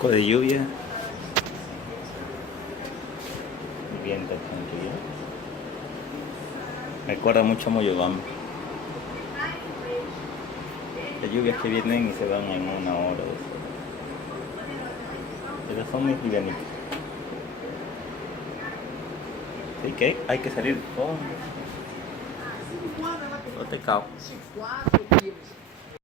poco de lluvia y viento tranquilo. Me recuerda mucho a Moyobamba. Las lluvias que vienen y se van en una hora o dos horas. Pero son muy livianitas. Así que hay que salir con... No te cao.